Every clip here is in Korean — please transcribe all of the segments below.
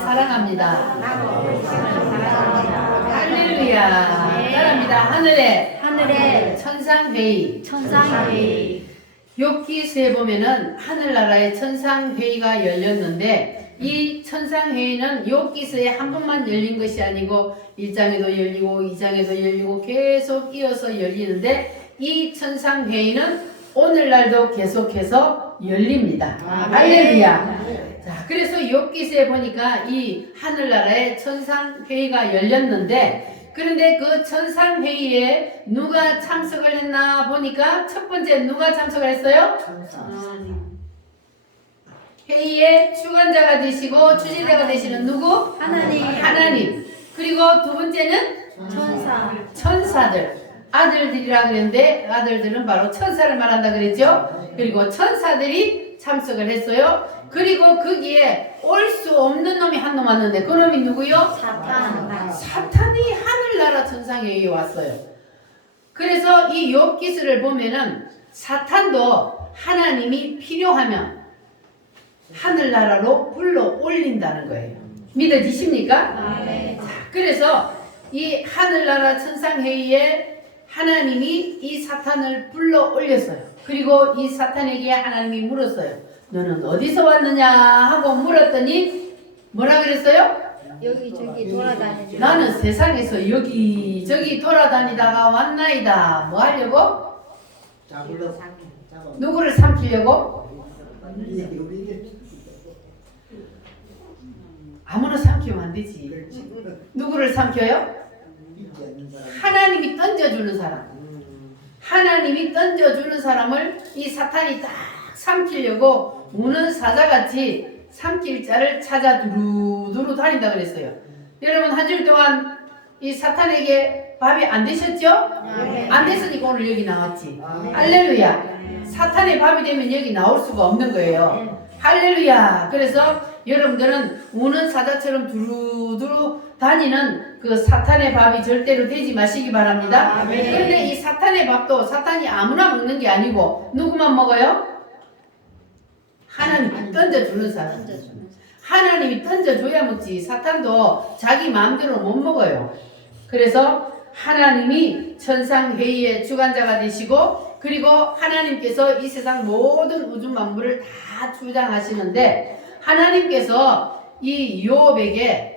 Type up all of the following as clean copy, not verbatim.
사랑합니다. 나도 당신을 사랑합니다. 할렐루야. 따라합니다. 하늘에 천상회의. 욥기서에 보면은 하늘나라의 천상회의가 열렸는데, 이 천상회의는 욥기서에 한 번만 열린 것이 아니고 1장에도 열리고 2장에도 열리고 계속 이어서 열리는데, 이 천상회의는 오늘날도 계속해서 열립니다. 할렐루야. 자, 그래서 욥기서에 보니까 이 하늘나라의 천상회의가 열렸는데, 그런데 그 천상회의에 누가 참석을 했나 보니까 첫 번째 누가 참석을 했어요? 회의의 주관자가 되시고 주지자가 되시는 누구? 하나님. 그리고 두 번째는 천사들. 아들들이라 그랬는데 아들들은 바로 천사를 말한다 그랬죠? 그리고 천사들이 참석을 했어요. 그리고 거기에 올 수 없는 놈이 한 놈 왔는데 그 놈이 누구요? 사탄이 하늘나라 천상회의에 왔어요. 그래서 이 욥기서를 보면은 사탄도 하나님이 필요하면 하늘나라로 불러 올린다는 거예요. 믿어지십니까? 네. 그래서 이 하늘나라 천상회의에 하나님이 이 사탄을 불러 올렸어요. 그리고 이 사탄에게 하나님이 물었어요. 너는 어디서 왔느냐 하고 물었더니 뭐라 그랬어요? 여기저기 돌아다니지. 나는 세상에서 여기저기 돌아다니다가 왔나이다. 뭐 하려고? 누구를 삼키려고? 아무나 삼키면 안 되지. 누구를 삼켜요? 하나님이 던져주는 사람. 하나님이 던져주는 사람을 이 사탄이 딱 삼키려고 우는 사자같이 삼킬 자를 찾아 두루두루 다닌다 그랬어요. 여러분 한 주 동안 이 사탄에게 밥이 안 되셨죠? 안 됐으니까 오늘 여기 나왔지. 할렐루야. 사탄의 밥이 되면 여기 나올 수가 없는 거예요. 할렐루야. 그래서 여러분들은 우는 사자처럼 두루두루 다니는 그 사탄의 밥이 절대로 되지 마시기 바랍니다. 그런데 이 사탄의 밥도 사탄이 아무나 먹는 게 아니고 누구만 먹어요? 하나님이 던져주는 사람. 하나님이 던져줘야 먹지. 사탄도 자기 마음대로 못 먹어요. 그래서 하나님이 천상회의의 주관자가 되시고, 그리고 하나님께서 이 세상 모든 우주 만물을 다 주장하시는데, 하나님께서 이 욥에게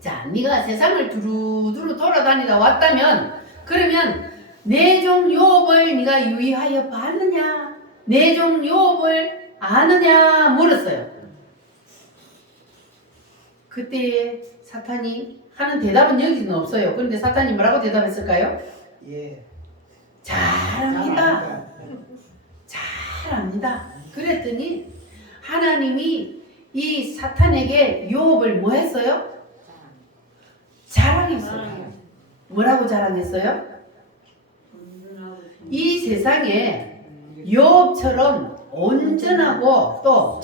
자, 네가 세상을 두루두루 돌아다니다 왔다면, 그러면 내 종 욥을 네가 유의하여 봤느냐? 내 종 욥을 아느냐 물었어요. 그때 사탄이 하는 대답은 여기는 없어요. 그런데 사탄이 뭐라고 대답했을까요? 잘합니다. 잘합니다. 그랬더니 하나님이 이 사탄에게 욥을 뭐 했어요? 자랑했어요. 뭐라고 자랑했어요? 이 세상에 욥처럼 온전하고 또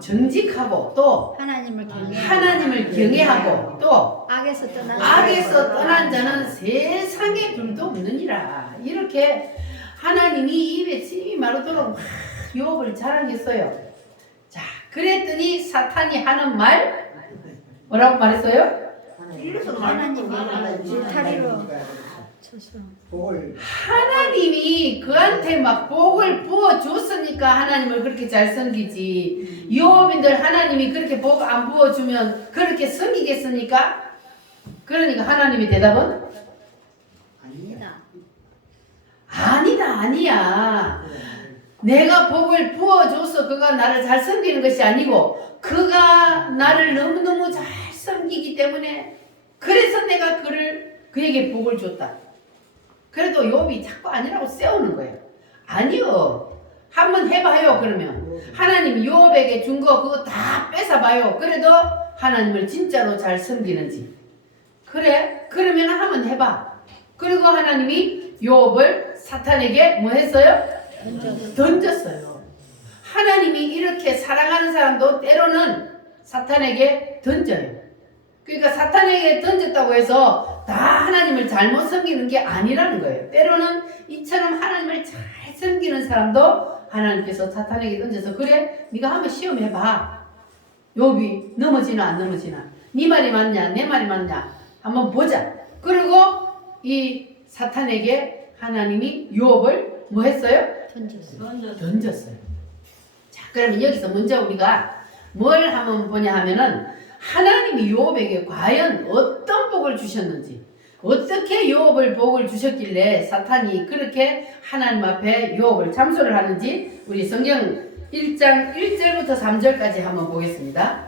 정직하고 또 하나님을 경외하고 또 악에서 떠난 자는 세상에 둘도 없느니라. 이렇게 하나님이 입에 침이 마르도록 막 욥을 자랑했어요. 자, 그랬더니 사탄이 하는 말 뭐라고 말했어요? 하나님이 줄타리로 하나님이 그한테 막 복을 부어줬으니까 하나님을 그렇게 잘 섬기지. 욥인들 하나님이 그렇게 복 안 부어주면 그렇게 섬기겠습니까? 그러니까 하나님의 대답은 아니야. 내가 복을 부어줘서 그가 나를 잘 섬기는 것이 아니고 그가 나를 너무너무 잘 섬기기 때문에 그래서 내가 그에게 복을 줬다. 그래도 욥이 자꾸 아니라고 세우는 거예요. 아니요. 한번 해봐요. 그러면 하나님이 욥에게 준 거 그거 다 뺏어봐요. 그래도 하나님을 진짜로 잘 섬기는지. 그래? 그러면 한번 해봐. 그리고 하나님이 욥을 사탄에게 뭐 했어요? 던졌어요. 하나님이 이렇게 사랑하는 사람도 때로는 사탄에게 던져요. 그러니까 사탄에게 던졌다고 해서 다 하나님을 잘못 섬기는 게 아니라는 거예요. 때로는 이처럼 하나님을 잘 섬기는 사람도 하나님께서 사탄에게 던져서 그래 네가 한번 시험해봐. 욥이 넘어지나 안 넘어지나? 네 말이 맞냐? 내 말이 맞냐? 한번 보자. 그리고 이 사탄에게 하나님이 욥을 뭐 했어요? 던졌어요. 자, 그러면 여기서 먼저 우리가 뭘 한번 보냐 하면은 하나님이 욥에게 과연 어떤 복을 주셨는지, 어떻게 욥을 복을 주셨길래 사탄이 그렇게 하나님 앞에 욥을 참소를 하는지 우리 성경 1장 1절부터 3절까지 한번 보겠습니다.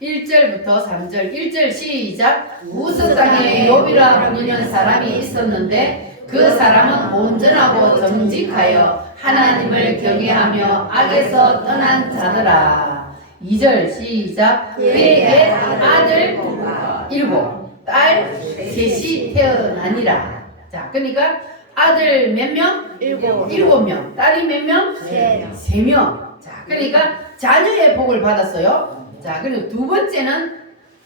1절부터 3절. 1절 시작. 우스 땅에 욥이라 불리는 사람이 있었는데 그 사람은 온전하고 정직하여 하나님을 경외하며 악에서 떠난 자더라. 2절 시작. 그에게 아들 7, 딸 3이 태어나니라. 자, 그러니까 아들 몇 명? 7명. 딸이 몇 명? 3명. 자, 그러니까 자녀의 복을 받았어요. 자, 그리고 두 번째는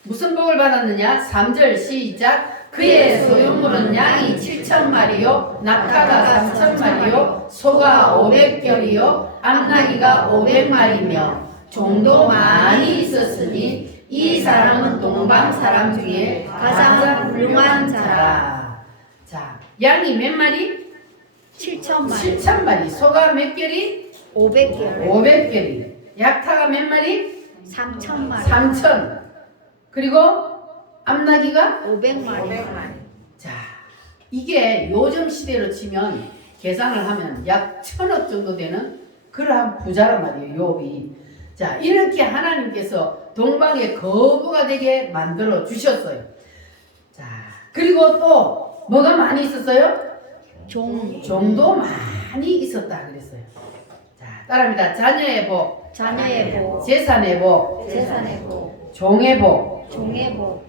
무슨 복을 받았느냐? 3절 시작. 그의 소유물은 양이 7,000마리요, 낙타가 3,000마리요, 소가 500결이요, 암나귀가 500마리며 종도 많이 있었으니 이 사람은 동방 사람 중에 가장 훌륭한 자라. 자, 양이 몇 마리? 7,000마리. 7,000마리. 소가 몇 결이? 500개월. 500결이. 약타가 몇 마리? 3,000마리. 3,000. 그리고 암나귀가 500마리. 자, 이게 요즘 시대로 치면 계산을 하면 약 1,000억 정도 되는 그러한 부자란 말이에요, 욥이. 자, 이렇게 하나님께서 동방의 거부가 되게 만들어 주셨어요. 자, 그리고 또 뭐가 많이 있었어요? 종도 많이 있었다 그랬어요. 자, 따라합니다. 자녀의 복, 자녀의 복, 재산의 복, 재산의 복, 종의 복. 종의 복.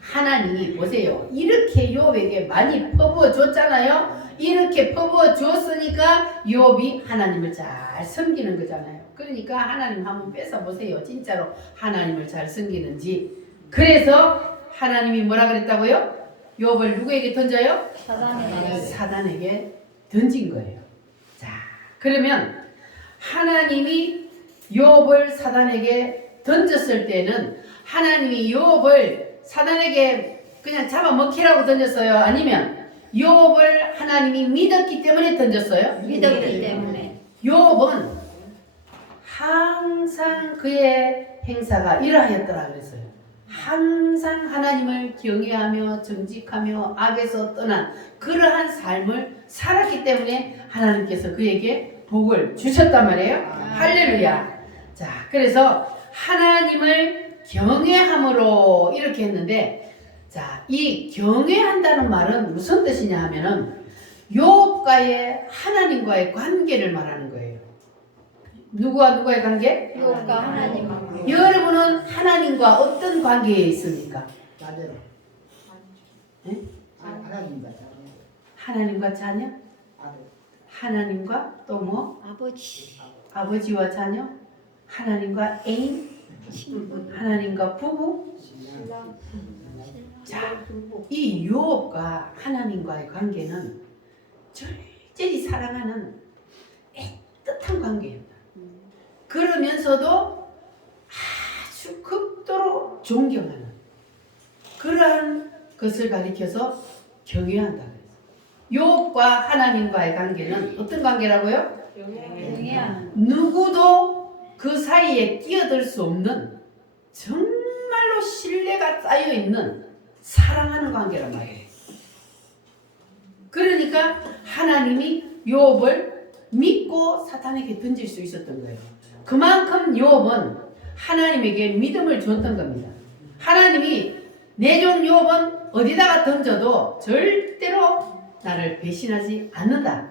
하나님이 보세요. 이렇게 욥에게 많이 퍼부어 줬잖아요. 이렇게 퍼부어 주었으니까 욥이 하나님을 잘 섬기는 거잖아요. 그러니까 하나님 한번 뺏어 보세요. 진짜로 하나님을 잘 섬기는지. 그래서 하나님이 뭐라 그랬다고요? 욥을 누구에게 던져요? 사단에게 던진 거예요. 자, 그러면 하나님이 욥을 사단에게 던졌을 때는 하나님이 욥을 사단에게 그냥 잡아먹히라고 던졌어요? 아니면 욥을 하나님이 믿었기 때문에 던졌어요? 믿었기 때문에. 욥은 항상 그의 행사가 이러하였더라 그랬어요. 항상 하나님을 경외하며 정직하며 악에서 떠난 그러한 삶을 살았기 때문에 하나님께서 그에게 복을 주셨단 말이에요. 할렐루야. 자, 그래서 하나님을 경외함으로 이렇게 했는데, 자, 이 경외한다는 말은 무슨 뜻이냐 하면은 욥과의 하나님과의 관계를 말하는 거예요. 누구와 누구의 관계? 욥과 하나님. 여러분은 하나님과 어떤 관계에 있습니까? 맞아요. 네? 하나님과 하나님과 자녀? 아들. 하나님과 또 뭐? 아버지. 아버지와 자녀? 하나님과 애인? 하나님과 부부? 자, 이 욥과 하나님과의 관계는 절절히 사랑하는 애틋한 관계입니다. 그러면서도 아주 극도로 존경하는 그러한 것을 가리켜서 경외한다 그랬어요. 욥과 하나님과의 관계는 어떤 관계라고요? 경외하는. 누구도 그 사이에 끼어들 수 없는 정말로 신뢰가 쌓여있는 사랑하는 관계란 말이에요. 그러니까 하나님이 욥을 믿고 사탄에게 던질 수 있었던 거예요. 그만큼 욥은 하나님에게 믿음을 줬던 겁니다. 하나님이 내 종 욥은 어디다가 던져도 절대로 나를 배신하지 않는다.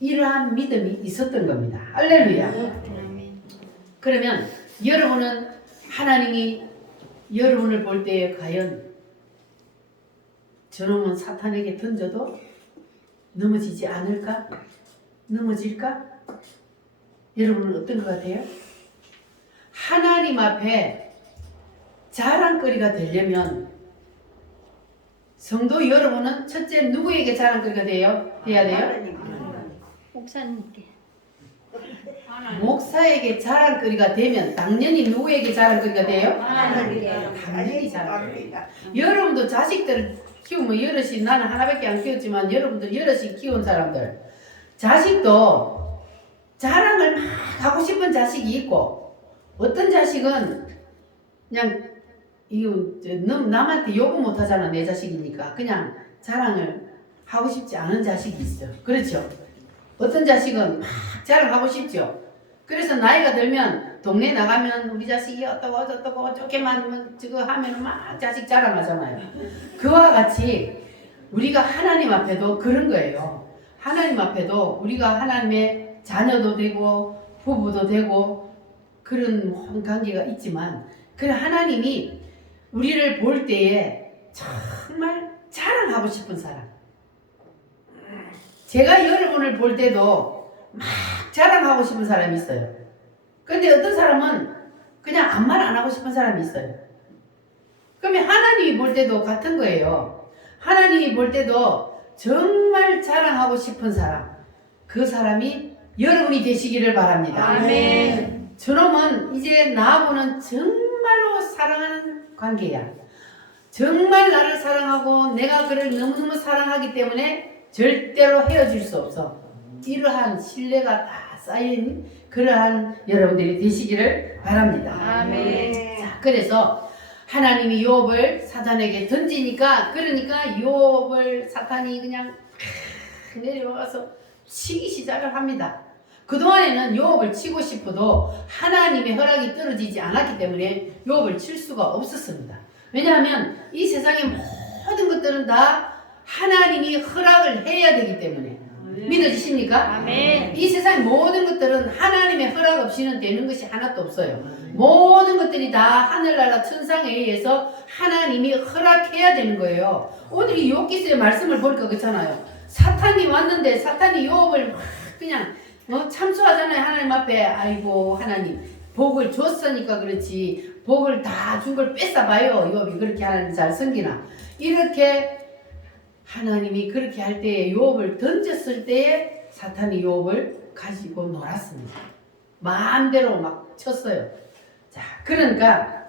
이러한 믿음이 있었던 겁니다. 할렐루야. 그러면 여러분은 하나님이 여러분을 볼 때 과연 저놈은 사탄에게 던져도 넘어지지 않을까? 넘어질까? 여러분은 어떤 것 같아요? 하나님 앞에 자랑거리가 되려면 성도 여러분은 첫째 누구에게 자랑거리가 돼야 돼요? 목사님께. 목사에게 자랑거리가 되면 당연히 누구에게 자랑거리가 돼요? 하나님께. 당연히 자랑거리가. 여러분도 자식들 키우면 여럿이, 나는 하나밖에 안 키웠지만 여러분들 여럿이 키운 사람들 자식도 자랑을 막 하고 싶은 자식이 있고, 어떤 자식은 그냥 이거 남한테 요구 못 하잖아. 내 자식이니까 그냥 자랑을 하고 싶지 않은 자식이 있어. 그렇죠? 어떤 자식은 막 자랑하고 싶죠. 그래서 나이가 들면 동네 나가면 우리 자식이 어떻고 저렇게만 저거 하면 막 자식 자랑하잖아요. 그와 같이 우리가 하나님 앞에도 그런 거예요. 하나님 앞에도 우리가 하나님의 자녀도 되고 부부도 되고 그런 관계가 있지만, 그 하나님이 우리를 볼 때에 정말 자랑하고 싶은 사람. 제가 여러분을 볼 때도 막 자랑하고 싶은 사람이 있어요. 근데 어떤 사람은 그냥 아무 말 안 하고 싶은 사람이 있어요. 그러면 하나님이 볼 때도 같은 거예요. 하나님이 볼 때도 정말 자랑하고 싶은 사람, 그 사람이 여러분이 되시기를 바랍니다. 아멘. 저놈은 이제 나하고는 정말로 사랑하는 관계야. 정말 나를 사랑하고 내가 그를 너무너무 사랑하기 때문에 절대로 헤어질 수 없어. 이러한 신뢰가 다 쌓인 그러한 여러분들이 되시기를 바랍니다. 아멘. 자, 그래서 하나님이 욥을 사탄에게 던지니까, 그러니까 욥을 사탄이 그냥 내려와서 치기 시작을 합니다. 그동안에는 욥을 치고 싶어도 하나님의 허락이 떨어지지 않았기 때문에 욥을 칠 수가 없었습니다. 왜냐하면 이 세상의 모든 것들은 다 하나님이 허락을 해야 되기 때문에. 믿어지십니까? 아멘. 이 세상 모든 것들은 하나님의 허락 없이는 되는 것이 하나도 없어요. 모든 것들이 다 하늘나라 천상에 의해서 하나님이 허락해야 되는 거예요. 오늘 이 욥기서의 말씀을 보니까 그렇잖아요. 사탄이 왔는데 사탄이 욥을 막 그냥 참수하잖아요. 하나님 앞에. 아이고 하나님 복을 줬으니까 그렇지 복을 다 준 걸 뺏어봐요. 욥이 그렇게 하나님 잘 섬기나. 이렇게 하나님이 그렇게 할 때에 욥을 던졌을 때에 사탄이 욥을 가지고 놀았습니다. 마음대로 막 쳤어요. 자, 그러니까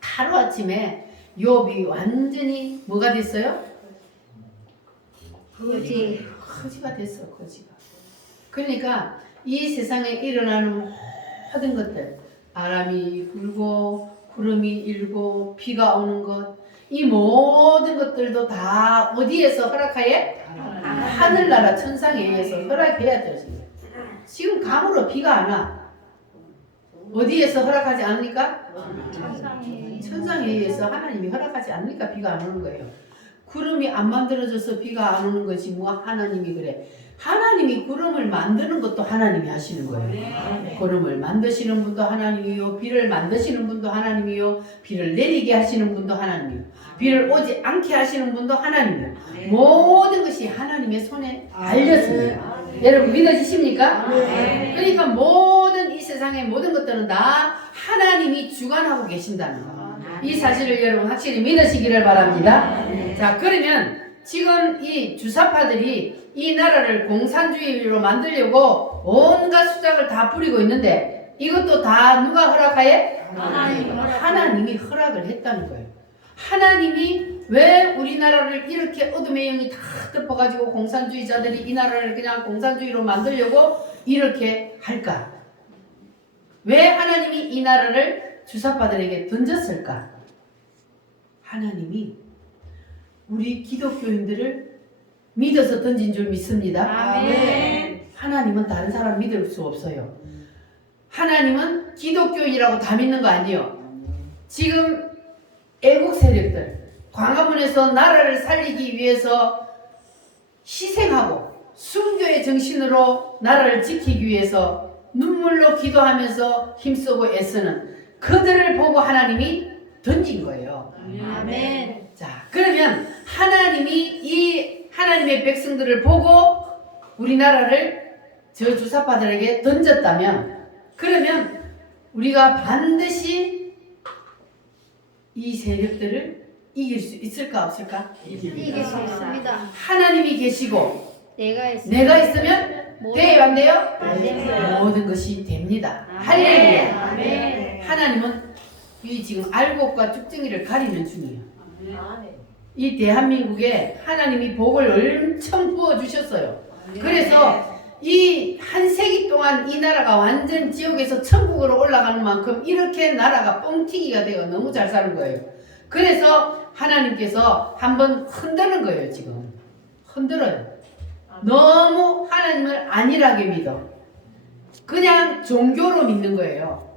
하루아침에 욥이 완전히 뭐가 됐어요? 거지가 됐어. 거지가. 그러니까 이 세상에 일어나는 모든 것들, 바람이 불고 구름이 일고 비가 오는 것, 이 모든 것들도 다 어디에서 허락하에? 하늘나라 천상에 의해서 허락해야 되죠. 지금 감으로 비가 안 와. 어디에서 허락하지 않으니까? 천상에 의해서 하나님이 허락하지 않으니까 비가 안 오는 거예요. 구름이 안 만들어져서 비가 안 오는 것이 뭐 하나님이 그래. 하나님이 구름을 만드는 것도 하나님이 하시는 거예요. 구름을 만드시는 분도 하나님이요, 비를 만드시는 분도 하나님이요, 비를 내리게 하시는 분도 하나님이요, 비를 오지 않게 하시는 분도 하나님이요. 모든 것이 하나님의 손에 달렸습니다. 여러분 믿어지십니까? 그러니까 모든 이 세상의 모든 것들은 다 하나님이 주관하고 계신다는 거. 이 사실을 여러분 확실히 믿으시기를 바랍니다. 자, 그러면 지금 이 주사파들이 이 나라를 공산주의로 만들려고 온갖 수작을 다 부리고 있는데, 이것도 다 누가 허락하에? 하나님이 허락을 했다는 거예요. 하나님이 왜 우리나라를 이렇게 어둠의 영이 다 덮어가지고 공산주의자들이 이 나라를 그냥 공산주의로 만들려고 이렇게 할까? 왜 하나님이 이 나라를 주사파들에게 던졌을까? 하나님이 우리 기독교인들을 믿어서 던진 줄 믿습니다. 아멘. 하나님은 다른 사람 믿을 수 없어요. 하나님은 기독교인이라고 다 믿는 거 아니에요. 지금 애국 세력들 광화문에서 나라를 살리기 위해서 희생하고 순교의 정신으로 나라를 지키기 위해서 눈물로 기도하면서 힘쓰고 애쓰는 그들을 보고 하나님이 던진 거예요. 아멘. 자, 그러면 하나님이 이 하나님의 백성들을 보고 우리나라를 저 주사파들에게 던졌다면, 그러면 우리가 반드시 이 세력들을 이길 수 있을까 없을까? 이길 수 있습니다. 하나님이 계시고 내가 있으면 내가 있으면 돼요, 안 돼요? 네. 모든 것이 됩니다. 할렐루야. 아멘. 하나님은 이 지금 알곡과 쭉정이를 가리는 중이에요. 아멘. 이 대한민국에 하나님이 복을 엄청 부어주셨어요. 그래서 이 한 세기 동안 이 나라가 완전 지옥에서 천국으로 올라가는 만큼 이렇게 나라가 뻥튀기가 되고 너무 잘 사는 거예요. 그래서 하나님께서 한번 흔드는 거예요. 지금 흔들어요. 너무 하나님을 안일하게 믿어. 그냥 종교로 믿는 거예요.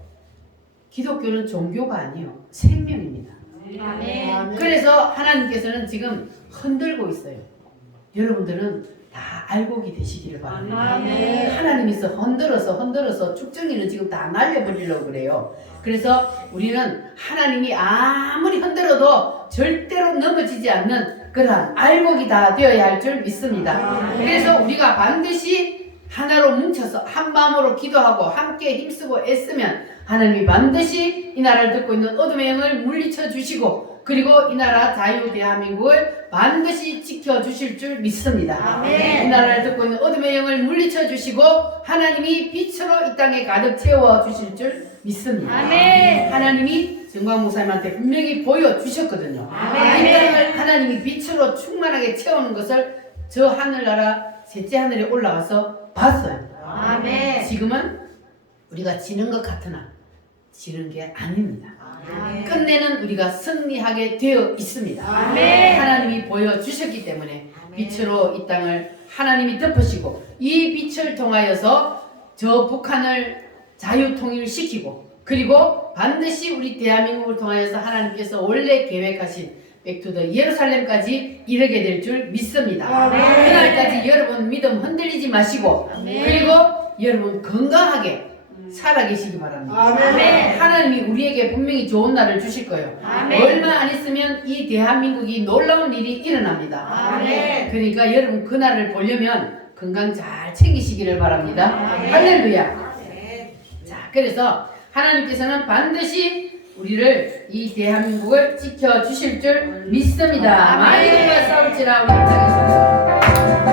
기독교는 종교가 아니에요. 생명입니다. 아멘. 그래서 하나님께서는 지금 흔들고 있어요. 여러분들은 다 알곡이 되시기를 바랍니다. 아멘. 하나님께서 흔들어서 축정이는 지금 다 날려버리려고 그래요. 그래서 우리는 하나님이 아무리 흔들어도 절대로 넘어지지 않는 그러한 알곡이 다 되어야 할 줄 믿습니다. 그래서 우리가 반드시 하나로 뭉쳐서 한 마음으로 기도하고 함께 힘쓰고 애쓰면 하나님이 반드시 이 나라를 듣고 있는 어둠의 영을 물리쳐 주시고 그리고 이 나라 자유 대한민국을 반드시 지켜주실 줄 믿습니다. 아멘. 이 나라를 듣고 있는 어둠의 영을 물리쳐 주시고 하나님이 빛으로 이 땅에 가득 채워 주실 줄 믿습니다. 아멘. 하나님이 정광 목사님한테 분명히 보여주셨거든요. 아멘. 이 땅을 하나님이 빛으로 충만하게 채우는 것을 저 하늘나라 셋째 하늘에 올라가서 봤어요. 아멘. 지금은 우리가 지는 것 같으나 지는 게 아닙니다. 아멘. 끝내는 우리가 승리하게 되어 있습니다. 아멘. 하나님이 보여주셨기 때문에 빛으로 이 땅을 하나님이 덮으시고 이 빛을 통하여서 저 북한을 자유통일시키고 그리고 반드시 우리 대한민국을 통하여서 하나님께서 원래 계획하신 백투더 예루살렘까지 이르게 될 줄 믿습니다. 아멘. 그날까지 여러분 믿음 흔들리지 마시고 아멘. 그리고 여러분 건강하게 살아계시기 바랍니다. 아멘. 하나님이 우리에게 분명히 좋은 날을 주실 거예요. 아멘. 얼마 안 있으면 이 대한민국이 놀라운 일이 일어납니다. 아멘. 그러니까 여러분 그날을 보려면 건강 잘 챙기시기를 바랍니다. 아멘. 할렐루야. 자, 그래서 하나님께서는 반드시 우리를 이 대한민국을 지켜주실 줄 믿습니다. 아멘. 마귀들과 싸울지라 우리 땅에서.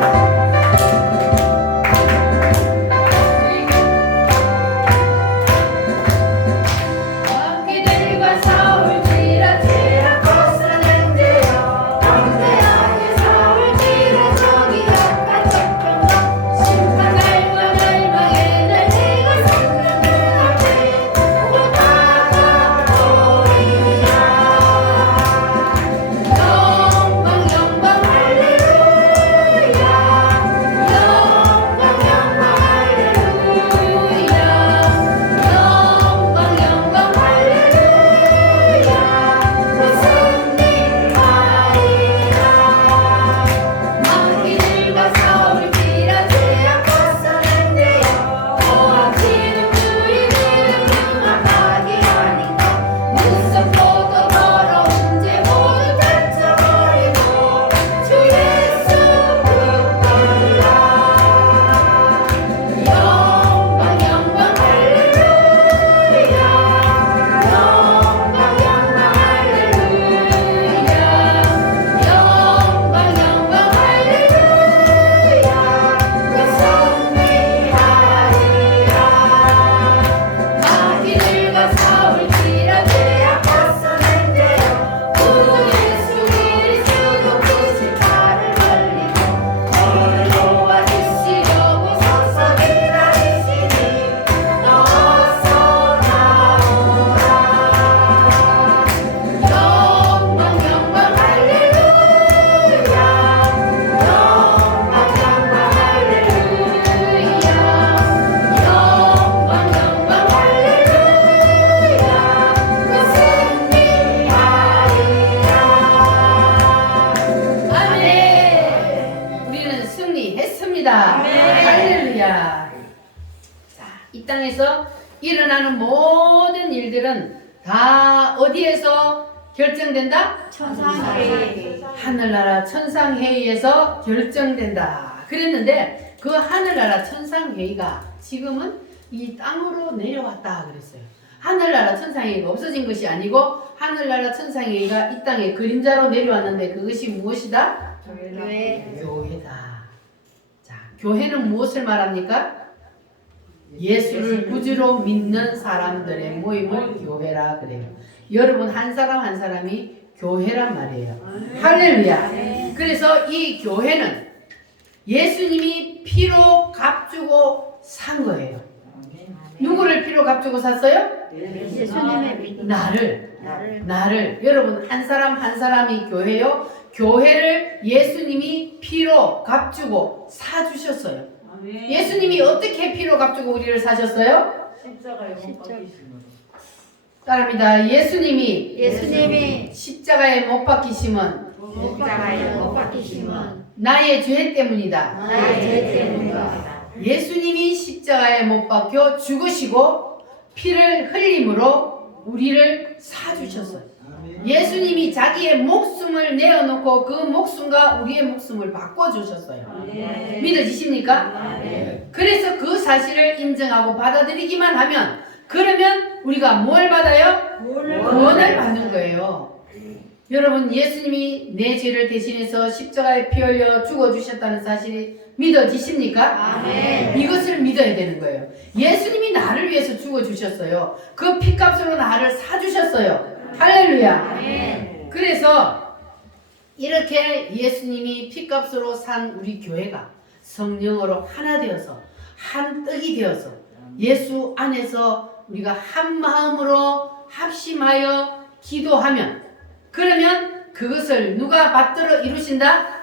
이 땅에서 일어나는 모든 일들은 다 어디에서 결정된다? 천상회의. 하늘나라 천상회의에서 결정된다. 그랬는데 그 하늘나라 천상회의가 지금은 이 땅으로 내려왔다 그랬어요. 하늘나라 천상회의가 없어진 것이 아니고 하늘나라 천상회의가 이 땅에 그림자로 내려왔는데 그것이 무엇이다? 교회. 교회다. 자, 교회는 무엇을 말합니까? 예수를 구주로 믿는 사람들의 모임을 교회라 그래요. 여러분 한 사람 한 사람이 교회란 말이에요. 할렐루야. 그래서 이 교회는 예수님이 피로 값주고 산 거예요. 누구를 피로 값주고 샀어요? 예수님의 믿음. 나를 여러분 한 사람 한 사람이 교회요. 교회를 예수님이 피로 값주고 사주셨어요. 예수님이 어떻게 피로 값주고 우리를 사셨어요? 십자가에 따라합니다. 예수님이 십자가에 못 박히심은 십자가에 못 박히심은 나의 죄 때문이다. 나의 죄 때문이다. 예수님이 십자가에 못 박혀 죽으시고 피를 흘림으로 우리를 사주셨어요. 예수님이 자기의 목숨을 내어놓고 그 목숨과 우리의 목숨을 바꿔주셨어요. 믿어지십니까? 그래서 그 사실을 인정하고 받아들이기만 하면 그러면 우리가 뭘 받아요? 구원을 받는 거예요. 여러분 예수님이 내 죄를 대신해서 십자가에 피 흘려 죽어주셨다는 사실이 믿어지십니까? 아멘. 이것을 믿어야 되는 거예요. 예수님이 나를 위해서 죽어주셨어요. 그 피값으로 나를 사주셨어요. 할렐루야. 아멘. 그래서 이렇게 예수님이 피값으로 산 우리 교회가 성령으로 하나 되어서 한 떡이 되어서 예수 안에서 우리가 한 마음으로 합심하여 기도하면 그러면 그것을 누가 받들어 이루신다?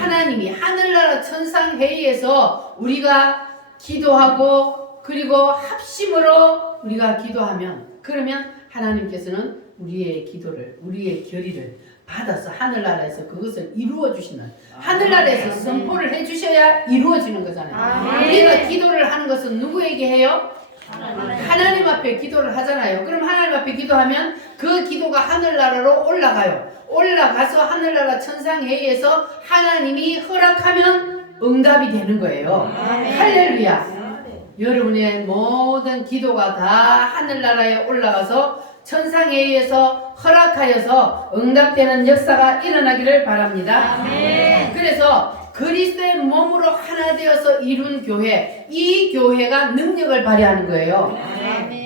하나님이 하늘나라 천상회의에서 우리가 기도하고 그리고 합심으로 우리가 기도하면 그러면 하나님께서는 우리의 기도를 우리의 결의를 받아서 하늘나라에서 그것을 이루어 주시는 하늘나라에서 선포를 해주셔야 이루어지는 거잖아요. 우리가 기도를 하는 것은 누구에게 해요? 하나님 앞에 기도를 하잖아요. 그럼 하나님 앞에 기도하면 그 기도가 하늘나라로 올라가요. 올라가서 하늘나라 천상회의에서 하나님이 허락하면 응답이 되는 거예요. 할렐루야. 여러분의 모든 기도가 다 하늘나라에 올라가서 천상회의에서 허락하여서 응답되는 역사가 일어나기를 바랍니다. 그래서 그리스도의 몸으로 하나 되어서 이룬 교회, 이 교회가 능력을 발휘하는 거예요.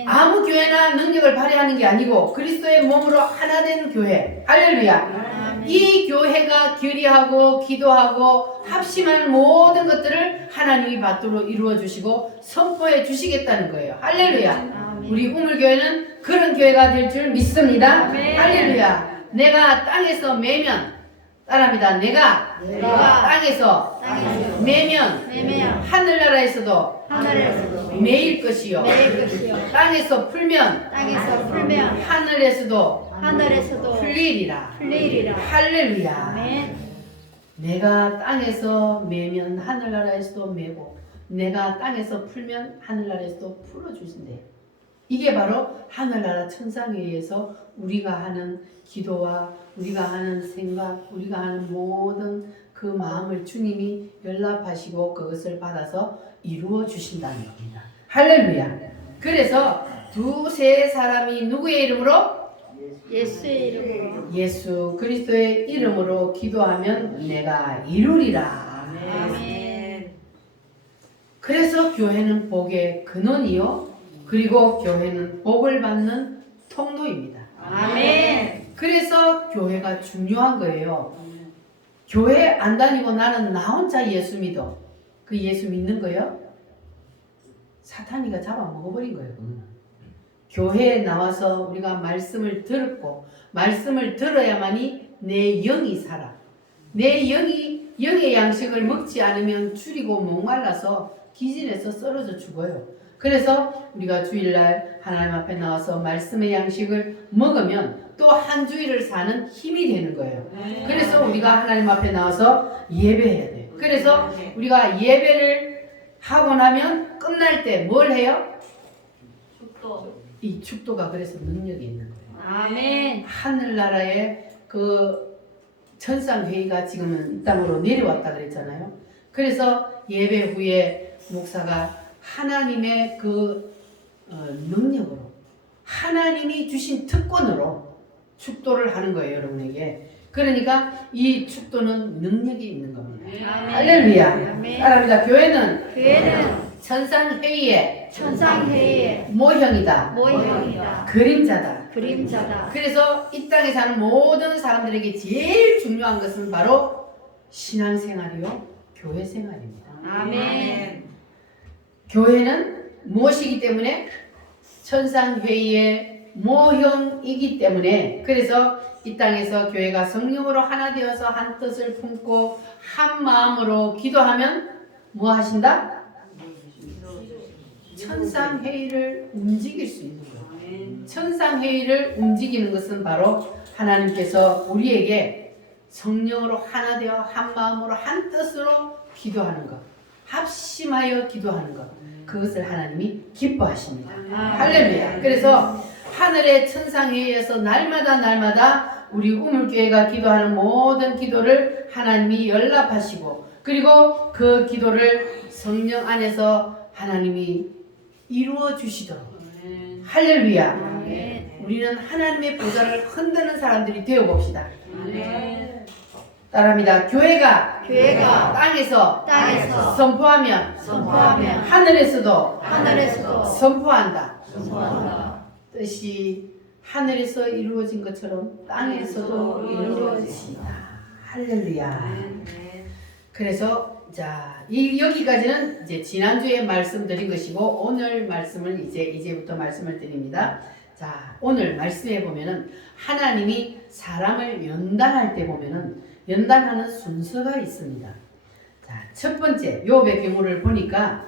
아무 교회나 능력을 발휘하는 게 아니고 그리스도의 몸으로 하나 된 교회. 할렐루야. 이 교회가 결의하고 기도하고 합심한 모든 것들을 하나님이 받도록 이루어 주시고 선포해 주시겠다는 거예요. 할렐루야. 우리 우물교회는 그런 교회가 될 줄 믿습니다. 할렐루야. 내가 땅에서 매면 따라합니다. 내가 땅에서 매면 하늘나라에서도 매일 것이요. 땅에서 풀면 하늘에서도 풀리리라. 할렐루야. 내가 땅에서 매면 하늘나라에서도 매고 내가 땅에서 풀면 하늘나라에서도 풀어주신대요. 이게 바로 하늘나라 천상회의에서 우리가 하는 기도와 우리가 하는 생각, 우리가 하는 모든 그 마음을 주님이 연락하시고 그것을 받아서 이루어 주신다는 겁니다. 할렐루야. 그래서 두세 사람이 누구의 이름으로? 예수의 이름으로 예수 그리스도의 이름으로 기도하면 내가 이루리라. 아멘. 그래서 교회는 복의 근원이요. 그리고 교회는 복을 받는 통로입니다. 아멘. 그래서 교회가 중요한 거예요. 교회 안 다니고 나는 나 혼자 예수 믿어. 그 예수 믿는 거요? 사탄이가 잡아먹어버린 거예요. 그거는. 교회에 나와서 우리가 말씀을 듣고 말씀을 들어야만이 내 영이 살아. 내 영이 영의 양식을 먹지 않으면 줄이고 목말라서 기진해서 쓰러져 죽어요. 그래서 우리가 주일날 하나님 앞에 나와서 말씀의 양식을 먹으면 또 한 주일을 사는 힘이 되는 거예요. 그래서 우리가 하나님 앞에 나와서 예배해야 돼요. 그래서 우리가 예배를 하고 나면 끝날 때 뭘 해요? 이 축도가 그래서 능력이 있는 거예요. 아멘. 하늘나라의 그 천상회의가 지금은 이 땅으로 내려왔다 그랬잖아요. 그래서 예배 후에 목사가 하나님의 그 능력으로 하나님이 주신 특권으로 축도를 하는 거예요. 여러분에게 그러니까 이 축도는 능력이 있는 겁니다. 아멘. 할렐루야. 아멘. 따라합니다. 교회는 교회는 천상회의의 천상회의의 모형이다. 모형이다. 그림자다. 그림자다. 그래서 이 땅에 사는 모든 사람들에게 제일 중요한 것은 바로 신앙생활이요, 교회 생활입니다. 아멘. 교회는 무엇이기 때문에? 천상회의의 모형이기 때문에, 그래서 이 땅에서 교회가 성령으로 하나 되어서 한 뜻을 품고 한 마음으로 기도하면 뭐 하신다? 천상회의를 움직일 수 있는 거예요. 천상회의를 움직이는 것은 바로 하나님께서 우리에게 성령으로 하나 되어 한 마음으로 한 뜻으로 기도하는 것, 합심하여 기도하는 것, 그것을 하나님이 기뻐하십니다. 할렐루야. 그래서 하늘의 천상회의에서 날마다 우리 우물교회가 기도하는 모든 기도를 하나님이 연락하시고, 그리고 그 기도를 성령 안에서 하나님이 이루어 주시도록. 할렐루야. 아멘. 우리는 하나님의 보좌를 흔드는 사람들이 되어 봅시다. 아멘. 따라합니다. 교회가 땅에서 선포하면 하늘에서도 선포한다. 뜻이 하늘에서 이루어진 것처럼 땅에서도 이루어지다. 할렐루야. 그래서 여기까지는 이제 지난주에 말씀드린 것이고, 오늘 말씀을 이제부터 말씀을 드립니다. 자, 오늘 말씀해 보면은 하나님이 사람을 연단할 때 보면은 연단하는 순서가 있습니다. 자, 첫 번째 욥의 경우를 보니까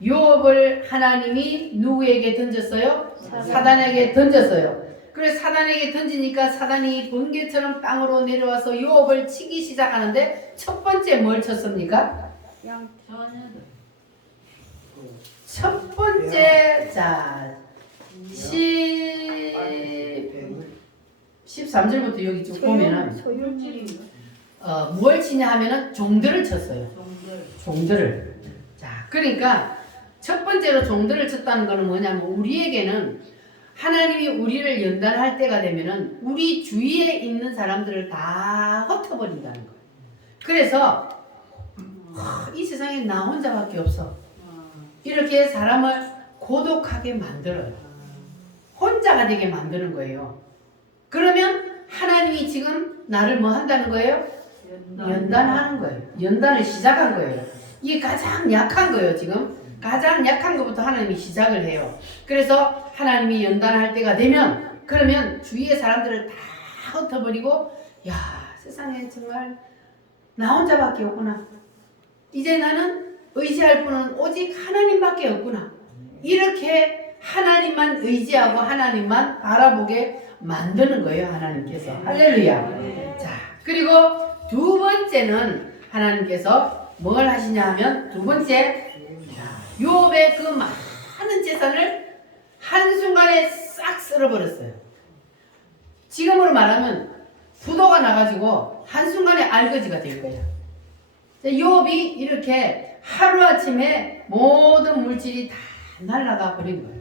욥을 하나님이 누구에게 던졌어요? 사단에게 던졌어요. 그래서 사단에게 던지니까 사단이 번개처럼 땅으로 내려와서 욥을 치기 시작하는데, 첫 번째 뭘 쳤습니까? 첫 번째, 자, 13절부터 여기 쭉 보면은 뭘 치냐 하면은 종들을 쳤어요. 종들을. 자, 그러니까 첫 번째로 종들을 쳤다는 거는 뭐냐면, 우리에게는 하나님이 우리를 연단할 때가 되면은 우리 주위에 있는 사람들을 다 흩어버린다는 거예요. 그래서 이 세상에 나 혼자밖에 없어. 이렇게 사람을 고독하게 만들어요. 혼자가 되게 만드는 거예요. 그러면 하나님이 지금 나를 뭐 한다는 거예요? 연단하는 거예요. 연단을 시작한 거예요. 이게 가장 약한 거예요. 지금 가장 약한 것부터 하나님이 시작을 해요. 그래서 하나님이 연단할 때가 되면, 그러면 주위의 사람들을 다 흩어버리고, 야, 세상에 정말 나 혼자밖에 없구나. 이제 나는 의지할 분은 오직 하나님밖에 없구나. 이렇게 하나님만 의지하고 하나님만 바라보게 만드는 거예요. 하나님께서. 할렐루야. 자, 그리고 두 번째는 하나님께서 뭘 하시냐 하면, 두 번째, 욥의 그 많은 재산을 한순간에 싹 쓸어버렸어요. 지금으로 말하면 부도가 나가지고 한순간에 알거지가 될 거예요. 욥이 이렇게 하루아침에 모든 물질이 다 날아가 버린 거예요.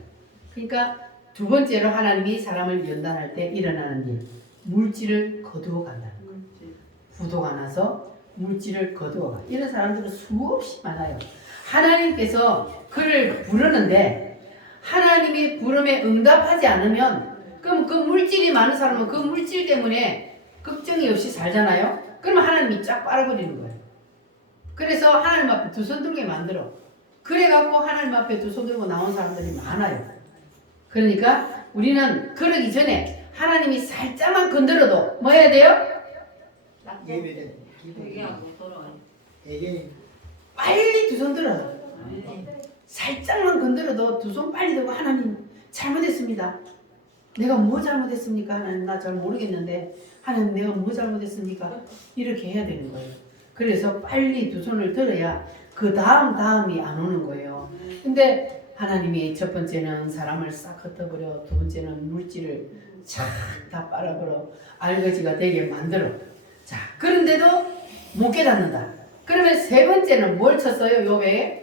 그러니까 두 번째로 하나님이 사람을 연단할 때 일어나는 일, 물질을 거두어 간다는 거예요. 부도가 나서 물질을 거두어 가. 이런 사람들은 수없이 많아요. 하나님께서 그를 부르는데 하나님이 부름에 응답하지 않으면, 그럼 그 물질이 많은 사람은 그 물질 때문에 걱정이 없이 살잖아요. 그러면 하나님이 쫙 빨아버리는 거예요. 그래서 하나님 앞에 두 손 들게 만들어. 그래갖고 하나님 앞에 두 손 들고 나온 사람들이 많아요. 그러니까 우리는 그러기 전에 하나님이 살짝만 건드려도 뭐 해야 돼요? 빨리 두 손 들어요. 살짝만 건드려도 두 손 빨리 들고, 하나님 잘못했습니다. 내가 뭐 잘못했습니까? 하나님 나 잘 모르겠는데 하나님 내가 뭐 잘못했습니까? 이렇게 해야 되는 거예요. 그래서 빨리 두 손을 들어야 그 다음이 안 오는 거예요. 근데 하나님이 첫 번째는 사람을 싹 흩어버려, 두 번째는 물질을 싹 다 빨아버려 알거지가 되게 만들어. 자, 그런데도 못 깨닫는다. 그러면 세 번째는 뭘 쳤어요? 욥에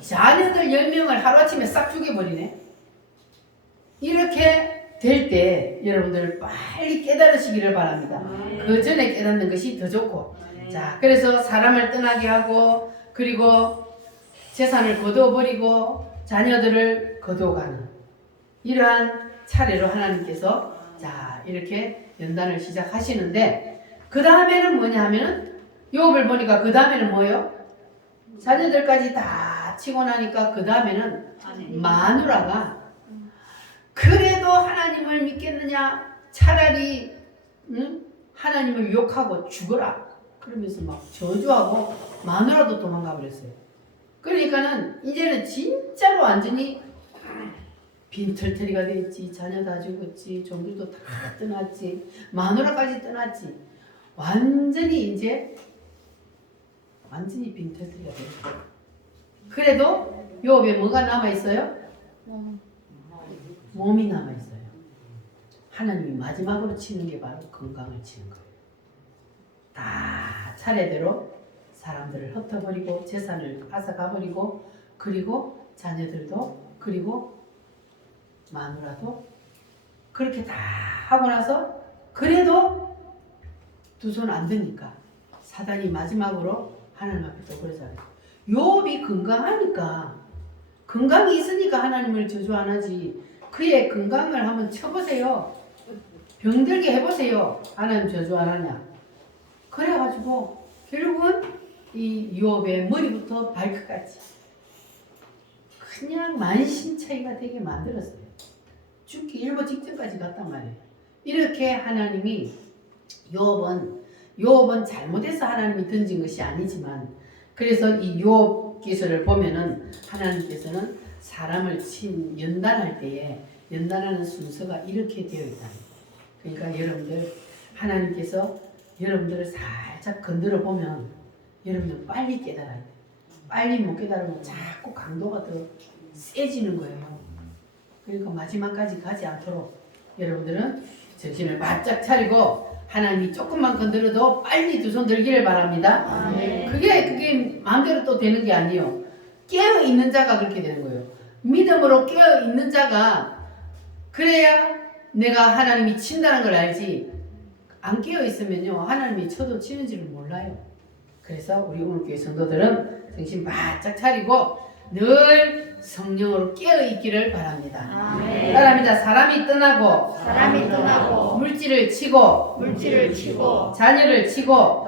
자녀들 10명을 하루아침에 싹 죽여버리네. 이렇게 될 때 여러분들 빨리 깨달으시기를 바랍니다. 그 전에 깨닫는 것이 더 좋고. 자, 그래서 사람을 떠나게 하고 그리고 재산을 거두어버리고 자녀들을 거두어가는 이러한 차례로 하나님께서 자 이렇게 연단을 시작하시는데 그 다음에는 뭐냐 하면은 욥을 보니까 그 다음에는 뭐예요? 자녀들까지 다 치고 나니까 그 다음에는 마누라가 그래도 하나님을 믿겠느냐 차라리 하나님을 욕하고 죽어라 그러면서 막 저주하고 마누라도 도망가 버렸어요. 그러니까는 이제는 진짜로 완전히 빈털터리가 됐지. 자녀 다 죽었지. 종들도 다 떠났지. 마누라까지 떠났지. 완전히 이제 완전히 빈털터리가 됐어. 그래도 욥에 뭐가 남아있어요? 몸이 남아있어요. 하나님이 마지막으로 치는 게 바로 건강을 치는 거예요. 다 차례대로 사람들을 흩어버리고 재산을 앗아가버리고 그리고 자녀들도 그리고 마누라도 그렇게 다 하고 나서 그래도 두 손 안 드니까 사단이 마지막으로 하나님 앞에 또 그러잖아요. 욥이 건강하니까 건강이 있으니까 하나님을 저주 안 하지. 그의 건강을 한번 쳐보세요. 병들게 해보세요. 하나님 저주 안 하냐. 그래가지고 결국은 이 욥의 머리부터 발끝까지 그냥 만신차이가 되게 만들었어요. 죽기 일보 직전까지 갔단 말이에요. 이렇게 하나님이 욥은 잘못해서 하나님이 던진 것이 아니지만 그래서 이 욥기서를 보면은 하나님께서는 사람을 연단할 때에 연단하는 순서가 이렇게 되어 있다. 그러니까 여러분들 하나님께서 여러분들을 살짝 건드려 보면 여러분들 빨리 깨달아야 돼. 빨리 못 깨달으면 자꾸 강도가 더 세지는 거예요. 그러니까 마지막까지 가지 않도록 여러분들은 정신을 바짝 차리고 하나님이 조금만 건드려도 빨리 두 손 들기를 바랍니다. 그게 마음대로 또 되는 게 아니에요. 깨어 있는 자가 그렇게 되는 거예요. 믿음으로 깨어 있는 자가 그래야 내가 하나님이 친다는 걸 알지. 안 깨어 있으면요 하나님이 쳐도 치는 줄을 몰라요. 그래서 우리 오늘 교회 성도들은 정신 바짝 차리고 늘 성령으로 깨어 있기를 바랍니다. 따라합니다. 사람이 떠나고 물질을 치고 자녀를 치고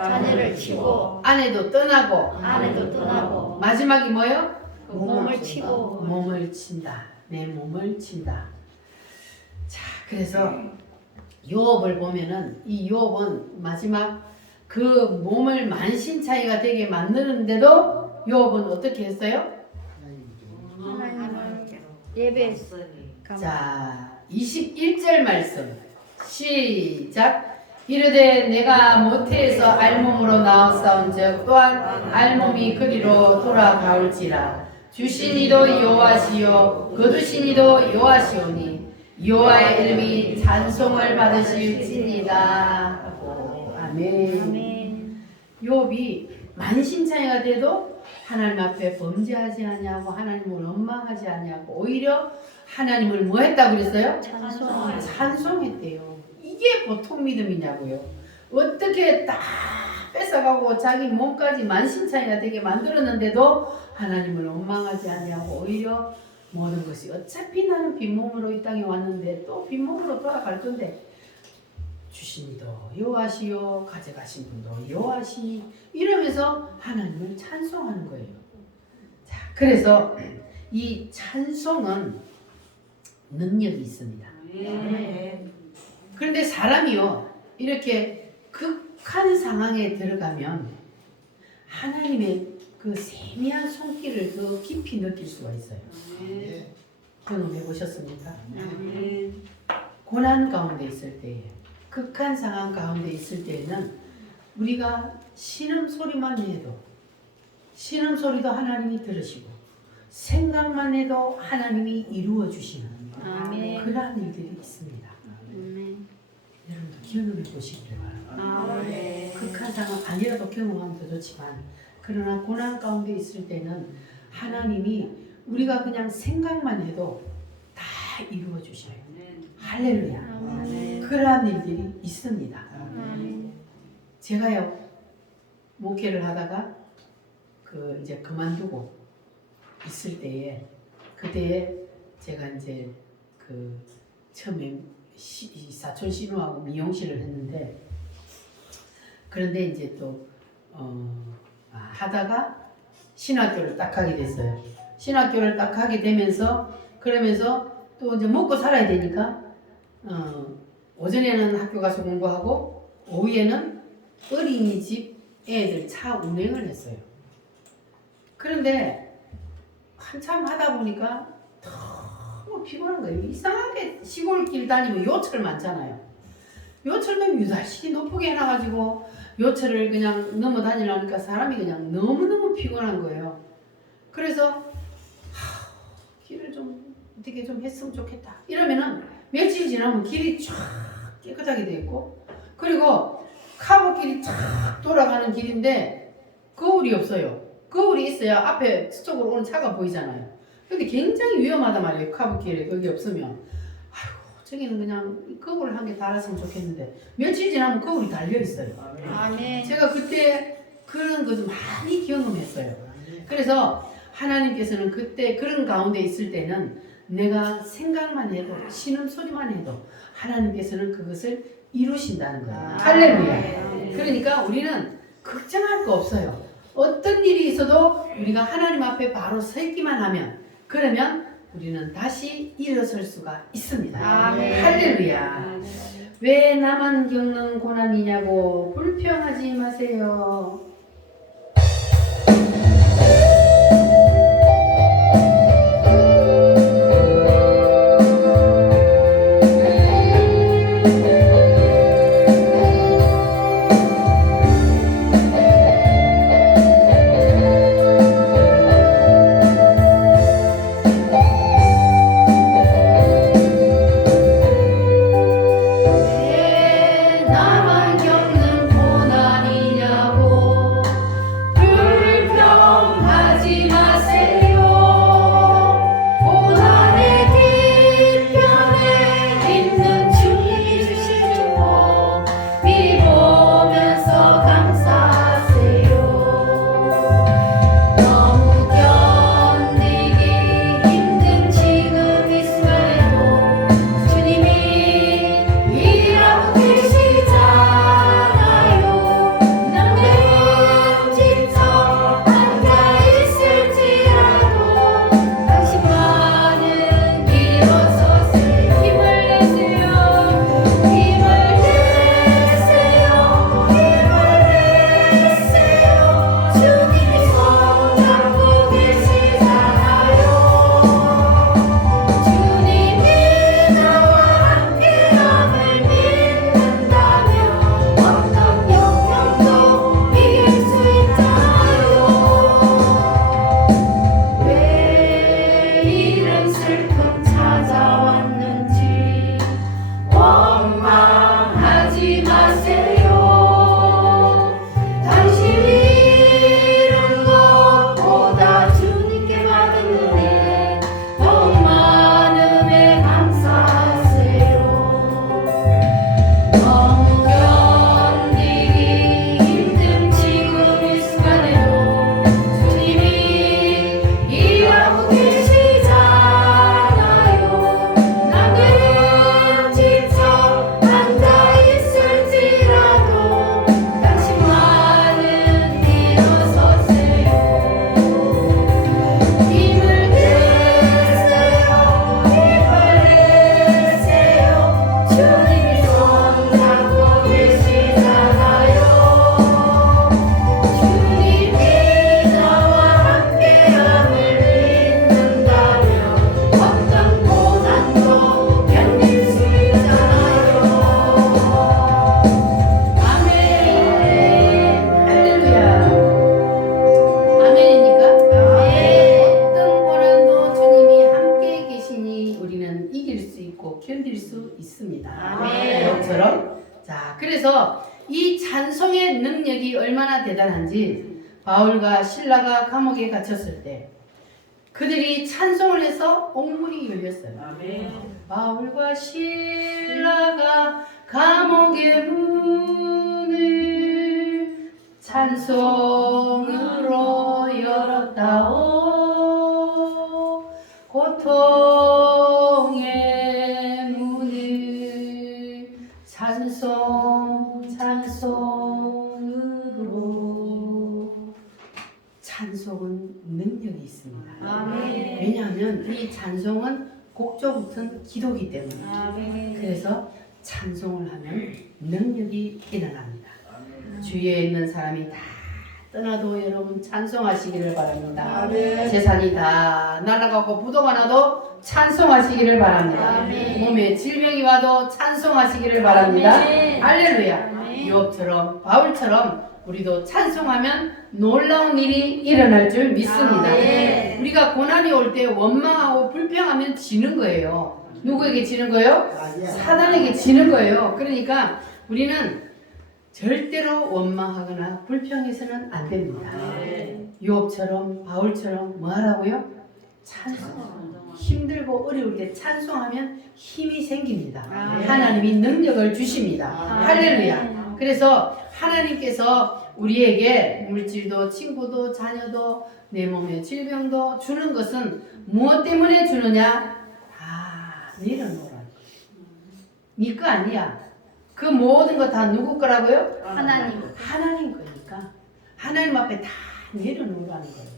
아내도 떠나고 마지막이 뭐예요? 몸을 친다. 내 몸을 친다. 자, 그래서 욥을 보면은 이 욥은 마지막 그 몸을 만신차이가 되게 만드는데도 욥은 어떻게 했어요? 하나님을 예배했어요. 자, 21절 말씀 시작. 이르되 내가 모태에서 알몸으로 나왔사온즉 또한 알몸이 그리로 돌아가올지라. 주신 이도 여호와시요 거두신 이도 여호와시오니 여호와의 이름이 찬송을 받으실지니이다. 아멘. 욥이 만신창이가 돼도 하나님 앞에 범죄하지 않냐고 하나님을 원망하지 않냐고 오히려 하나님을 뭐 했다고 그랬어요? 찬송했대요. 이게 보통 믿음이냐고요. 어떻게 다 뺏어가고 자기 몸까지 만신창이가 되게 만들었는데도 하나님을 원망하지 않냐고 오히려 모든 것이 어차피 나는 빈몸으로 이 땅에 왔는데 또 빈몸으로 돌아갈 건데 주신 이도 여호와시요 가져가신 분도 여호와시니 이러면서 하나님을 찬송하는 거예요. 자, 그래서 이 찬송은 능력이 있습니다. 그런데 사람이요 이렇게 극한 상황에 들어가면 하나님의 그 세미한 손길을 더 깊이 느낄 수가 있어요. 경험해 보셨습니까? 고난 가운데 있을 때에 극한 상황 가운데 있을 때에는 우리가 신음소리만 해도 신음소리도 하나님이 들으시고 생각만 해도 하나님이 이루어 주시는 그러한 일들이 있습니다. 여러분도 경험해 보시기를 바랍니다. 극한 상황 아니라도 경험하면 더 좋지만 그러나 고난 가운데 있을 때는 하나님이 우리가 그냥 생각만 해도 다 이루어 주셔요. 할렐루야. 아멘. 그러한 일들이 있습니다. 아멘. 제가요 목회를 하다가 그 이제 그만두고 있을 때에 그때에 제가 이제 그 처음에 사촌 신우하고 미용실을 했는데 그런데 이제 또 하다가 신학교를 딱 하게 됐어요. 신학교를 딱 하게 되면서 그러면서 또 이제 먹고 살아야 되니까 오전에는 학교 가서 공부하고 오후에는 어린이집 애들 차 운행을 했어요. 그런데 한참 하다 보니까 너무 피곤한 거예요. 이상하게 시골길 다니면 요철 많잖아요. 요철면 유달시 높게 해놔가지고 요철을 그냥 넘어다니려니까 사람이 그냥 너무너무 피곤한 거예요. 그래서 길을 좀 어떻게 좀 했으면 좋겠다. 이러면은 며칠 지나면 길이 쫙 깨끗하게 돼 있고 그리고 카브길이 쫙 돌아가는 길인데 거울이 없어요. 거울이 있어야 앞에 수쪽으로 오는 차가 보이잖아요. 근데 굉장히 위험하단 말이에요. 카브길에 거기 없으면. 아이고 저기는 그냥 거울을 한 개 달았으면 좋겠는데 며칠 지나면 거울이 달려 있어요. 아멘. 제가 그때 그런 것을 많이 경험했어요. 그래서 하나님께서는 그때 그런 가운데 있을 때는 내가 생각만 해도 신음소리만 해도 하나님께서는 그것을 이루신다는 거예요. 할렐루야. 그러니까 우리는 걱정할 거 없어요. 어떤 일이 있어도 우리가 하나님 앞에 바로 서 있기만 하면 그러면 우리는 다시 일어설 수가 있습니다. 아멘. 할렐루야. 왜 나만 겪는 고난이냐고 불평하지 마세요. 왜 나만 겪는 고난이냐고 불평하지 마세요. 고난의 뒤편에 있는 주님이 주신 축복 미리 보면서 감사하세요. 너무 견디기 힘든 지금 이 순간에도 주님이 일하고 계시잖아요. 나는 지쳐 앉아있을지라도 당신만은 일어서서 힘을 내세요. 힘을 내세요. 힘을 내세요. 주님이 손잡고 계시잖아요. 주님이 나와 함께함을 믿는다면 어떤 역경도 이길 수 있잖아요. 왜 이런 슬픔 찾아왔는지 원망하지 마세요. 당신이 이룬 것보다 주님께 받은 은혜 더욱 많음에 감사하세요. 너무 견디기 힘든 지금 이 순간에도 주님이 일하고 계시잖아요. 나는 지쳐 앉아있을지라도 당신만은 일어서세요. 힘을 내세요. 힘을 내세요. 주님이 손잡고 계시잖아요. 주님이 나와 함께함을 믿는다면 어떤 고난도 견딜 수 있잖아요. 아멘. 할렐루야. 아멘입니까? 어떤 고난도 주님이 함께 계시니 우리는 이길 수 있고 견딜 수 있습니다. 아멘. 이처럼 자, 그래서 이 찬송의 능력이 얼마나 대단한지 바울과 실라가 감옥에 갇혔을 때 그들이 찬송을 해서 옥문이 열렸어요. 바울과 실라가 감옥의 문을 찬송으로 열었다오. 고통의 문을 찬송으로. 찬송은 능력이 있습니다. 아멘. 왜냐하면 이 찬송은 곡조부터는 기도기 때문에. 아멘. 그래서 찬송을 하면 능력이 일어납니다. 주위에 있는 사람이 다 떠나도 여러분 찬송하시기를 바랍니다. 아멘. 재산이 다 날아가고 부도가 나도 찬송하시기를 바랍니다. 아멘. 몸에 질병이 와도 찬송하시기를 바랍니다. 아멘. 할렐루야. 아멘. 욥처럼 바울처럼 우리도 찬송하면 놀라운 일이 일어날 줄 믿습니다. 아멘. 우리가 고난이 올 때 원망하고 불평하면 지는 거예요. 누구에게 지는 거예요? 사단에게 지는 거예요. 그러니까 우리는 절대로 원망하거나 불평해서는 안 됩니다. 욥처럼 바울처럼 뭐 하라고요? 찬송. 힘들고 어려울 때 찬송하면 힘이 생깁니다. 아멘. 하나님이 능력을 주십니다. 아멘. 할렐루야. 그래서 하나님께서 우리에게 물질도 친구도 자녀도 내 몸의 질병도 주는 것은 무엇 때문에 주느냐? 다 내려놓으라. 네 거 아니야. 그 모든 거 다 누구 거라고요? 하나님. 하나님 거니까 하나님 앞에 다 내려놓으라는 거예요.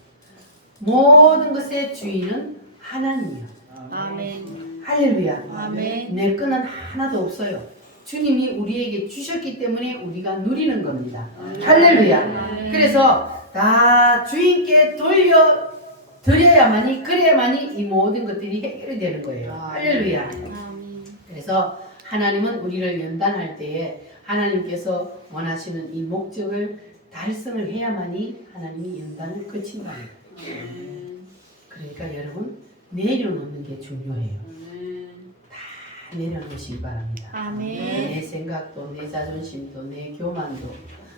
모든 것의 주인은 하나님이요. 아멘. 할렐루야. 아멘. 내 거는 하나도 없어요. 주님이 우리에게 주셨기 때문에 우리가 누리는 겁니다. 할렐루야. 그래서 다 주인께 돌려 드려야만이, 그래야만이 이 모든 것들이 해결이 되는 거예요. 할렐루야. 아멘. 그래서 하나님은 우리를 연단할 때에 하나님께서 원하시는 이 목적을 달성을 해야만이 하나님이 연단을 끝인답니다. 그러니까 여러분 내려놓는 게 중요해요. 다 내려놓으시기 바랍니다. 아멘. 내 생각도, 내 자존심도, 내 교만도,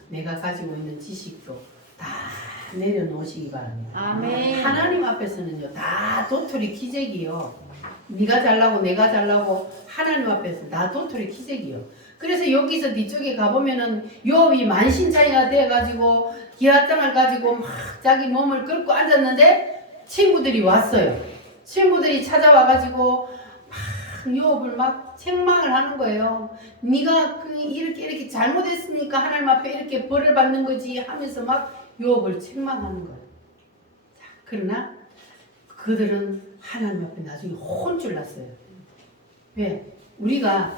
내가 가지고 있는 지식도 다 내려놓으시기 바랍니다. 아멘. 하나님 앞에서는요 다 도토리 키재기요. 네가 잘나고 내가 잘나고 하나님 앞에서 다 도토리 키재기요. 그래서 여기서 뒤쪽에 가보면은 욥이 만신창이가 돼가지고 기아장을 가지고 막 자기 몸을 끌고 앉았는데 친구들이 왔어요. 친구들이 찾아와가지고 막 욥을 막 책망을 하는 거예요. 네가 이렇게 잘못했으니까 하나님 앞에 이렇게 벌을 받는 거지 하면서 막 욥을 책망하는 거예요. 자, 그러나 그들은 하나님 앞에 나중에 혼쭐 났어요. 왜? 우리가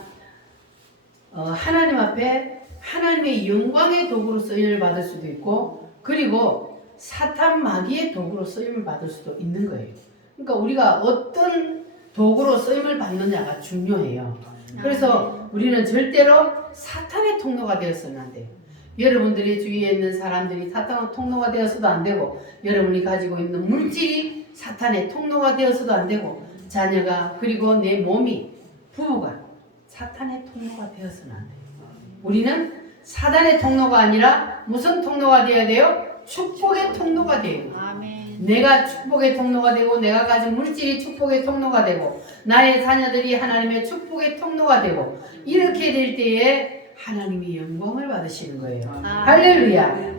하나님 앞에 하나님의 영광의 도구로 쓰임을 받을 수도 있고 그리고 사탄 마귀의 도구로 쓰임을 받을 수도 있는 거예요. 그러니까 우리가 어떤 도구로 쓰임을 받느냐가 중요해요. 그래서 우리는 절대로 사탄의 통로가 되어서는 안 돼요. 여러분들이 주위에 있는 사람들이 사탄의 통로가 되어서도 안 되고 여러분이 가지고 있는 물질이 사탄의 통로가 되어서도 안 되고 자녀가 그리고 내 몸이 부부가 사탄의 통로가 되어서는 안 돼요. 우리는 사단의 통로가 아니라 무슨 통로가 되어야 돼요? 축복의 통로가 돼요. 아멘. 내가 축복의 통로가 되고 내가 가진 물질이 축복의 통로가 되고 나의 자녀들이 하나님의 축복의 통로가 되고 이렇게 될 때에 하나님이 영광을 받으시는 거예요. 할렐루야.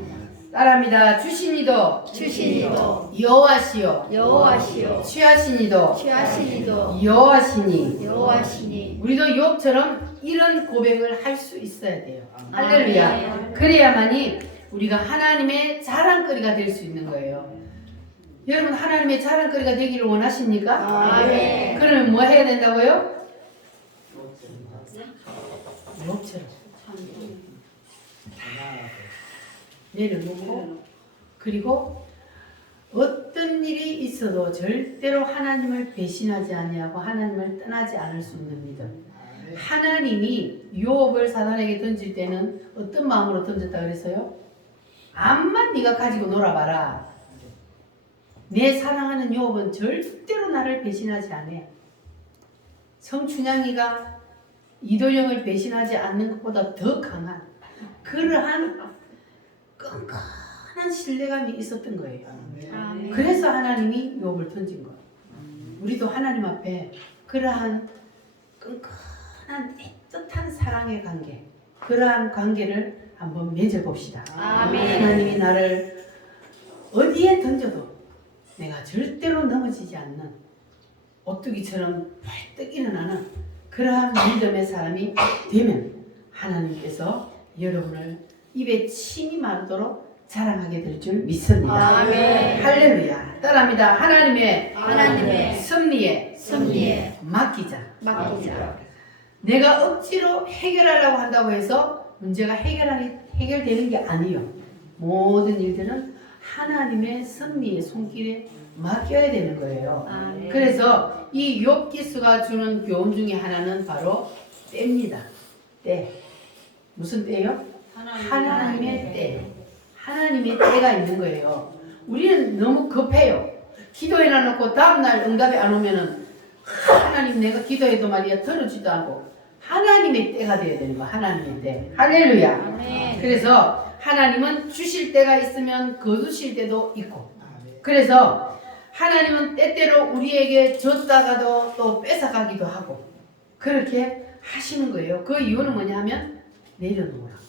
따라합니다. 주시니도 주시니도 여호와시요 여호와시요 취하시니도 취하시니도 여호와시니. 여호와시니. 우리도 욥처럼 이런 고백을 할 수 있어야 돼요. 할렐루야. 아멘. 그래야만이 우리가 하나님의 자랑거리가 될 수 있는 거예요. 여러분 하나님의 자랑거리가 되기를 원하십니까? 아멘. 그러면 뭐 해야 된다고요? 욥처럼 내려놓고 그리고 어떤 일이 있어도 절대로 하나님을 배신하지 아니하고 하나님을 떠나지 않을 수 있는 믿음. 하나님이 욥을 사단에게 던질 때는 어떤 마음으로 던졌다 그랬어요? 암만 네가 가지고 놀아봐라. 내 사랑하는 욥은 절대로 나를 배신하지 않아. 성춘향이가 이도령을 배신하지 않는 것보다 더 강한 그러한 끈끈한 신뢰감이 있었던 거예요. 아멘. 그래서 하나님이 욥을 던진 거예요. 우리도 하나님 앞에 그러한 끈끈한 애틋한 사랑의 관계, 그러한 관계를 한번 맺어봅시다. 아멘. 하나님이 나를 어디에 던져도 내가 절대로 넘어지지 않는 오뚜기처럼 벌떡 일어나는 그러한 믿음의 사람이 되면 하나님께서 여러분을 입에 침이 마르도록 자랑하게 될 줄 믿습니다. 아멘. 할렐루야. 따라합니다. 하나님의 섭리에 맡기자. 맡기자. 내가 억지로 해결하려고 한다고 해서 문제가 해결되는 게 아니에요. 모든 일들은 하나님의 섭리의 손길에 맡겨야 되는 거예요. 아멘. 그래서 이 욥기수가 주는 교훈 중에 하나는 바로 때입니다. 때. 무슨 때요? 하나님의 때. 하나님의 때가 있는 거예요. 우리는 너무 급해요. 기도해놔놓고 다음날 응답이 안 오면은 하나님 내가 기도해도 말이야 들어주지도 않고 하나님의 때가 되어야 되는 거야. 하나님의 때. 할렐루야. 아멘. 그래서 하나님은 주실 때가 있으면 거두실 때도 있고, 그래서 하나님은 때때로 우리에게 줬다가도 또 뺏어가기도 하고 그렇게 하시는 거예요. 그 이유는 뭐냐 하면 내려놓으라고.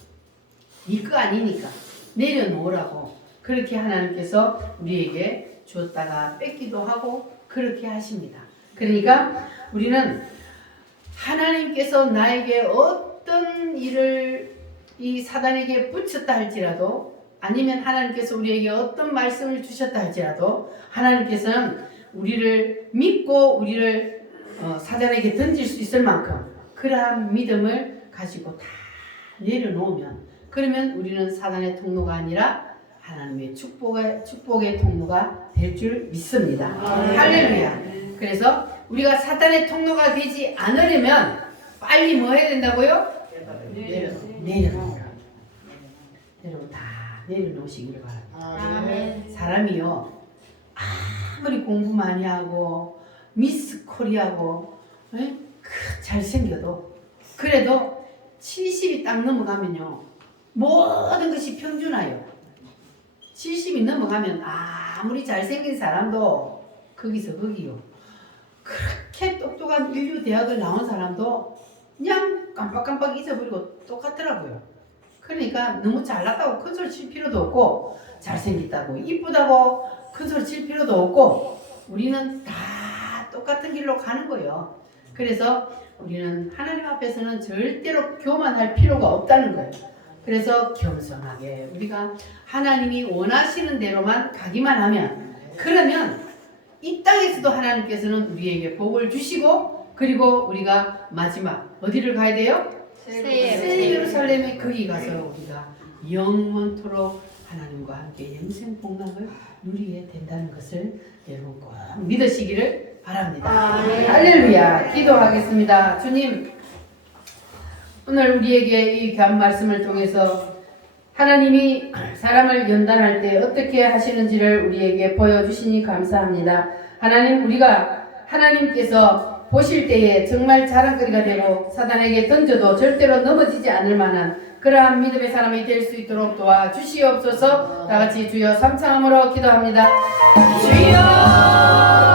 네 거 아니니까 내려놓으라고 그렇게 하나님께서 우리에게 줬다가 뺏기도 하고 그렇게 하십니다. 그러니까 우리는 하나님께서 나에게 어떤 일을 이 사단에게 붙였다 할지라도, 아니면 하나님께서 우리에게 어떤 말씀을 주셨다 할지라도 하나님께서는 우리를 믿고 우리를 사단에게 던질 수 있을 만큼 그러한 믿음을 가지고 다 내려놓으면, 그러면 우리는 사단의 통로가 아니라 하나님의 축복의 통로가 될 줄 믿습니다. 할렐루야. 그래서 우리가 사단의 통로가 되지 않으려면 빨리 뭐 해야 된다고요? 내려놓으라. 여러분 다 내려놓으시기를 바랍니다. 아멘. 사람이요 아무리 공부 많이 하고 미스 코리아고 잘생겨도 그래도 70이 딱 넘어가면요 모든 것이 평준화요. 70이 넘어가면 아무리 잘생긴 사람도 거기서 거기요. 그렇게 똑똑한 인류 대학을 나온 사람도 그냥 깜빡깜빡 잊어버리고 똑같더라고요. 그러니까 너무 잘났다고 큰소리 칠 필요도 없고 잘생겼다고 이쁘다고 큰소리 칠 필요도 없고 우리는 다 똑같은 길로 가는 거예요. 그래서 우리는 하나님 앞에서는 절대로 교만할 필요가 없다는 거예요. 그래서 겸손하게 우리가 하나님이 원하시는 대로만 가기만 하면, 그러면 이 땅에서도 하나님께서는 우리에게 복을 주시고, 그리고 우리가 마지막 어디를 가야 돼요? 새 예루살렘에 거기 가서 우리가 영원토록 하나님과 함께 영생 복락을 누리게 된다는 것을 여러분 꼭 믿으시기를 바랍니다. 할렐루야. 기도하겠습니다. 주님, 오늘 우리에게 이 귀한 말씀을 통해서 하나님이 사람을 연단할 때 어떻게 하시는지를 우리에게 보여주시니 감사합니다. 하나님, 우리가 하나님께서 보실 때에 정말 자랑거리가 되고 사단에게 던져도 절대로 넘어지지 않을 만한 그러한 믿음의 사람이 될 수 있도록 도와주시옵소서. 다같이 주여 삼창함으로 기도합니다. 주여